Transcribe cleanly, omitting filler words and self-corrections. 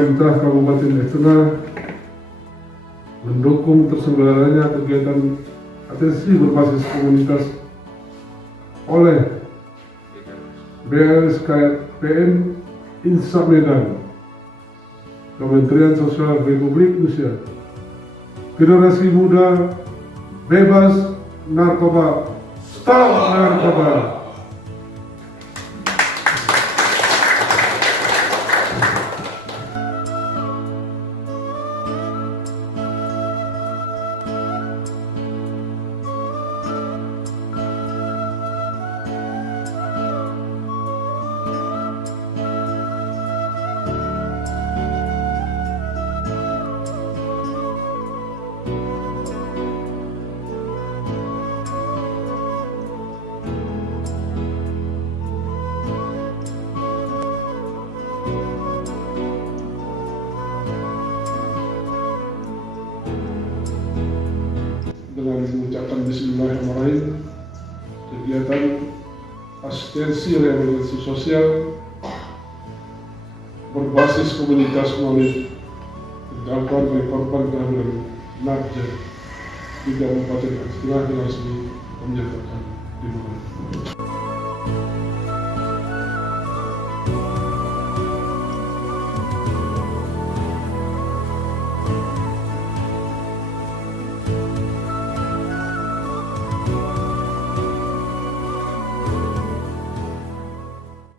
Pemerintah Kabupaten Aceh Tengah mendukung terselenggaranya kegiatan atensi berbasis komunitas oleh BLSKPN Insa Medan, Kementerian Sosial Republik Indonesia, Generasi Muda Bebas Narkoba, Stop Narkoba. Dengan mengucapkan Bismillahirrahmanirrahim, kegiatan asistensi rehabilitasi sosial berbasis komunitas melalui terdampak oleh korban kehamilan narkoba di Kabupaten Aceh Tengah resmi menyatakan dimulai.